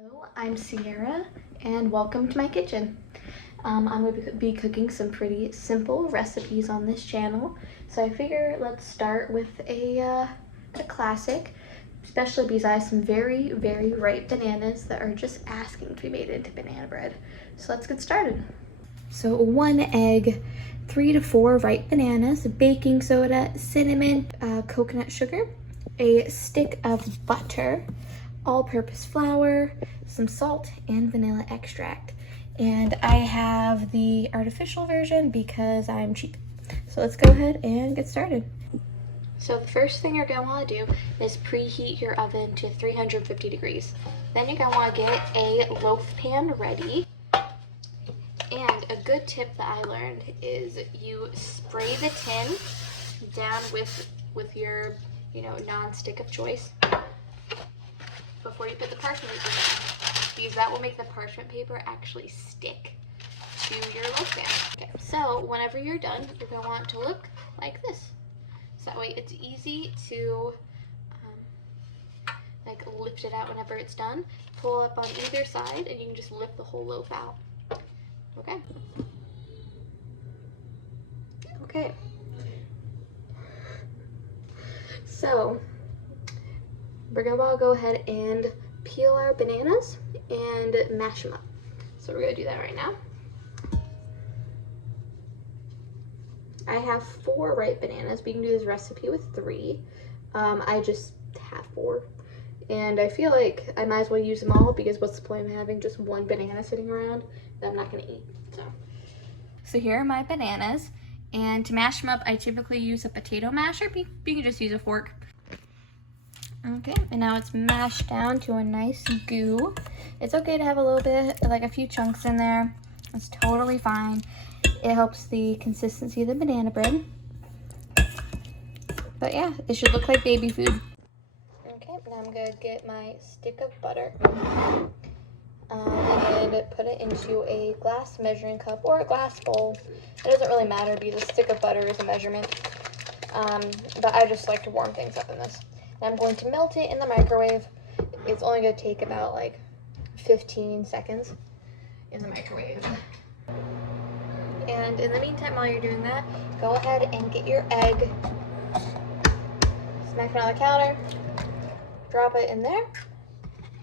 Hello, I'm Sierra and welcome to my kitchen. I'm going to be cooking some pretty simple recipes on this channel. So I figure let's start with a classic, especially because I have some very, very ripe bananas that are just asking to be made into banana bread. So let's get started. So 1 egg, 3 to 4 ripe bananas, baking soda, cinnamon, coconut sugar, a stick of butter, all-purpose flour, some salt, and vanilla extract. And I have the artificial version because I'm cheap. So let's go ahead and get started. So the first thing you're going to want to do is preheat your oven to 350 degrees. Then you're going to want to get a loaf pan ready. And a good tip that I learned is you spray the tin down with your, non-stick of choice before you put the parchment paper in, because that will make the parchment paper actually stick to your loaf pan. Okay, so whenever you're done, you're going to want it to look like this. So that way it's easy to lift it out whenever it's done. Pull up on either side and you can just lift the whole loaf out. Okay. So we're gonna want to go ahead and peel our bananas and mash them up. So we're gonna do that right now. I have 4 ripe bananas. We can do this recipe with 3. I just have 4. And I feel like I might as well use them all, because what's the point of having just 1 banana sitting around that I'm not gonna eat, So here are my bananas, and to mash them up, I typically use a potato masher, but you can just use a fork. Okay, and now it's mashed down to a nice goo. It's okay to have a little bit, like a few chunks in there. It's totally fine. It helps the consistency of the banana bread. But yeah, it should look like baby food. Okay, now I'm gonna get my stick of butter and put it into a glass measuring cup or a glass bowl. It doesn't really matter because a stick of butter is a measurement. But I just like to warm things up in this. And I'm going to melt it in the microwave. It's only going to take about like 15 seconds in the microwave. And in the meantime, while you're doing that, go ahead and get your egg, smack it on the counter, drop it in there.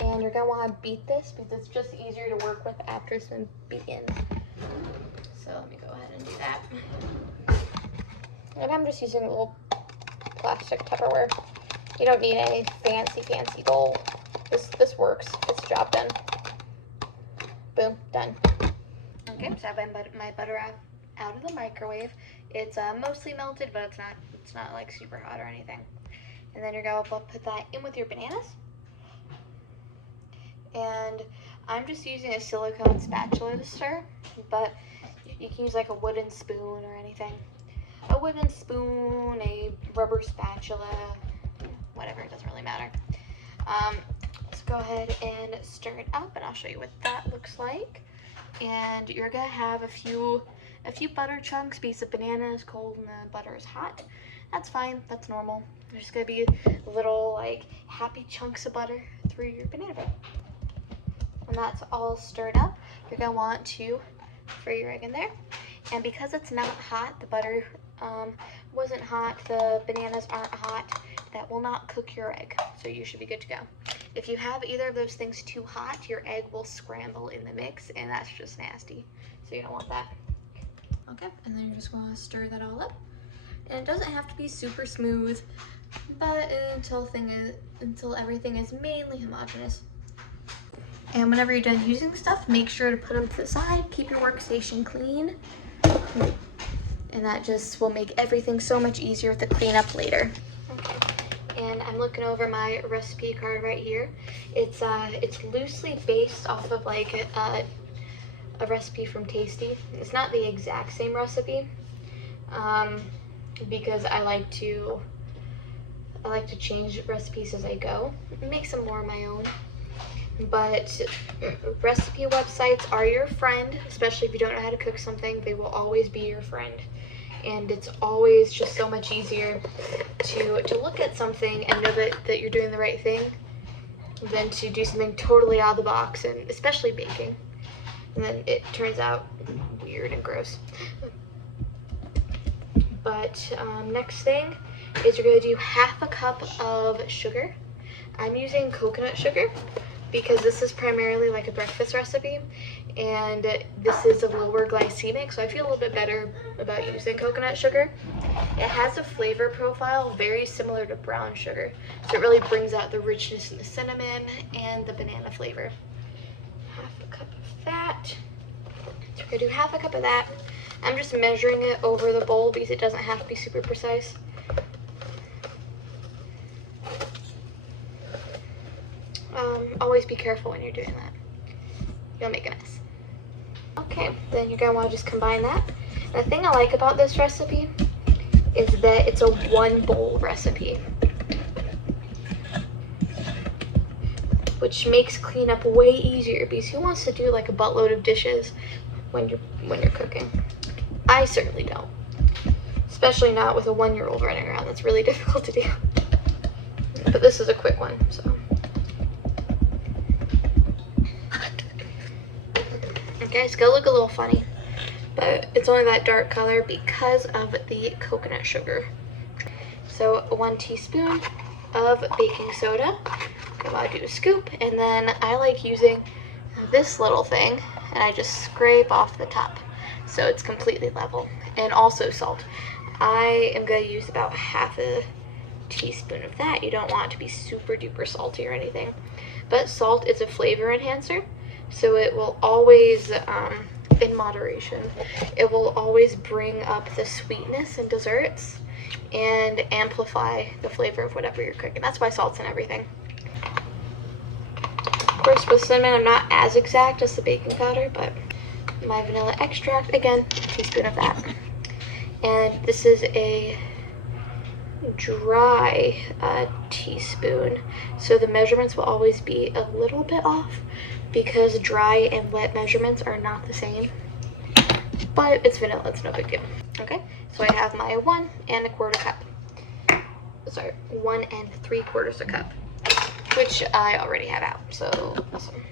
And you're going to want to beat this because it's just easier to work with after it's been beaten. So let me go ahead and do that. And I'm just using a little plastic Tupperware. You don't need a fancy bowl. This works. It's the job done. Boom, done. Okay, so I have my butter out of the microwave. It's mostly melted, but it's not like super hot or anything. And then you're going to put that in with your bananas. And I'm just using a silicone spatula to stir, but you can use like a wooden spoon or anything. A wooden spoon, a rubber spatula, whatever, it doesn't really matter. Let's go ahead and stir it up, and I'll show you what that looks like. And you're gonna have a few butter chunks because the banana is cold and the butter is hot. That's fine, that's normal. There's gonna be little like happy chunks of butter through your banana bread. When that's all stirred up, you're gonna want to fry your egg in there. And because it's not hot, the butter wasn't hot, the bananas aren't hot, that will not cook your egg. So you should be good to go. If you have either of those things too hot, your egg will scramble in the mix, and that's just nasty. So you don't want that. Okay, and then you're just gonna stir that all up. And it doesn't have to be super smooth, but until everything is mainly homogeneous. And whenever you're done using stuff, make sure to put them to the side. Keep your workstation clean. And that just will make everything so much easier with the cleanup later. Okay. And I'm looking over my recipe card right here. It's loosely based off of like a recipe from Tasty. It's not the exact same recipe, because I like to change recipes as I go and make some more of my own. But recipe websites are your friend, especially if you don't know how to cook something. They will always be your friend. And it's always just so much easier to look at something and know that you're doing the right thing than to do something totally out of the box, and especially baking. And then it turns out weird and gross. But next thing is you're gonna do half a cup of sugar. I'm using coconut sugar because this is primarily like a breakfast recipe, and this is a lower glycemic, so I feel a little bit better about using coconut sugar. It has a flavor profile very similar to brown sugar, so it really brings out the richness in the cinnamon and the banana flavor. Half a cup of that. So we're gonna do half a cup of that. I'm just measuring it over the bowl because it doesn't have to be super precise. Always be careful when you're doing that. You'll make a mess. Okay, then you're gonna want to just combine that. And the thing I like about this recipe is that it's a one bowl recipe, which makes cleanup way easier because who wants to do like a buttload of dishes when you're cooking? I certainly don't, especially not with a 1-year-old running around. That's really difficult to do. But this is a quick one, so. Okay, it's gonna look a little funny, but it's only that dark color because of the coconut sugar. So 1 teaspoon of baking soda. I'm gonna do a scoop, and then I like using this little thing, and I just scrape off the top so it's completely level. And also salt. I am gonna use about half a teaspoon of that. You don't want it to be super duper salty or anything, but salt is a flavor enhancer, so it will always, in moderation, it will always bring up the sweetness in desserts and amplify the flavor of whatever you're cooking. That's why salt's in everything. Of course, with cinnamon, I'm not as exact as the baking powder, but my vanilla extract, again, a teaspoon of that. And this is a dry teaspoon, so the measurements will always be a little bit off because dry and wet measurements are not the same. But it's vanilla, it's no big deal. Okay, so I have my 1 1/4 cup. Sorry, 1 3/4 cup, which I already have out, so awesome.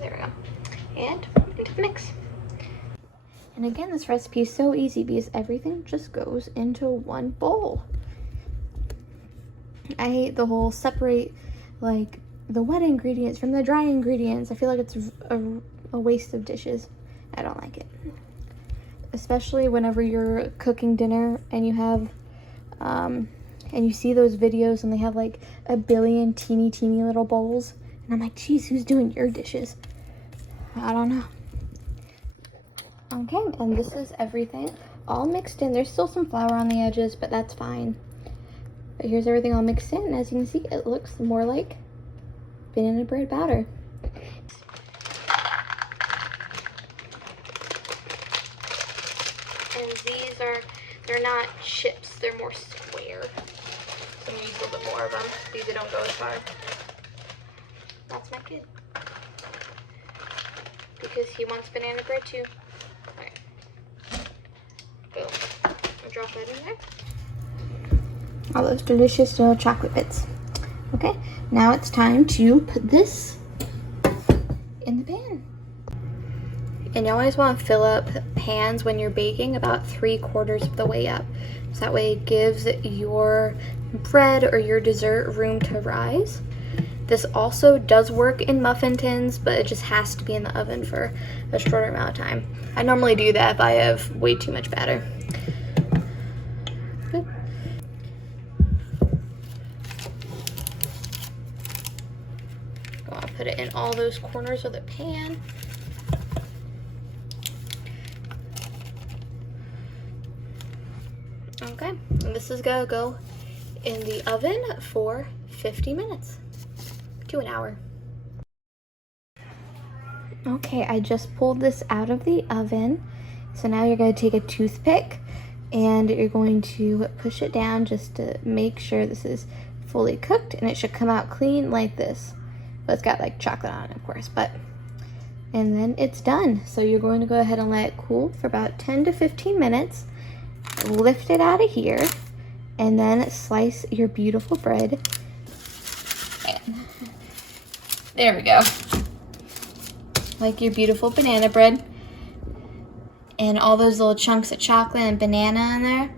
There we go. And into the mix. And again, this recipe is so easy because everything just goes into one bowl. I hate the whole separate, like, the wet ingredients from the dry ingredients. I feel like it's a waste of dishes. I don't like it. Especially whenever you're cooking dinner and you have, and you see those videos and they have like a billion teeny little bowls. And I'm like, geez, who's doing your dishes? I don't know. Okay, and this is everything all mixed in. There's still some flour on the edges, but that's fine. But here's everything all mixed in, and as you can see, it looks more like banana bread batter. And these they're not chips, they're more square. So I'm gonna use a little bit more of them. These don't go as far. That's my kid. Because he wants banana bread too. Alright. Boom. I'll drop that in there. All those delicious little chocolate bits. Okay, now it's time to put this in the pan. And you always want to fill up pans when you're baking about 3/4 of the way up. So that way it gives your bread or your dessert room to rise. This also does work in muffin tins, but it just has to be in the oven for a shorter amount of time. I normally do that if I have way too much batter. Good. I'll put it in all those corners of the pan. Okay, and this is gonna go in the oven for 50 minutes to an hour. Okay, I just pulled this out of the oven. So now you're gonna take a toothpick and you're going to push it down just to make sure this is fully cooked, and it should come out clean like this. But it's got like chocolate on it, of course, but and then it's done. So you're going to go ahead and let it cool for about 10 to 15 minutes. Lift it out of here, and then slice your beautiful bread. There we go. Like your beautiful banana bread. And all those little chunks of chocolate and banana in there.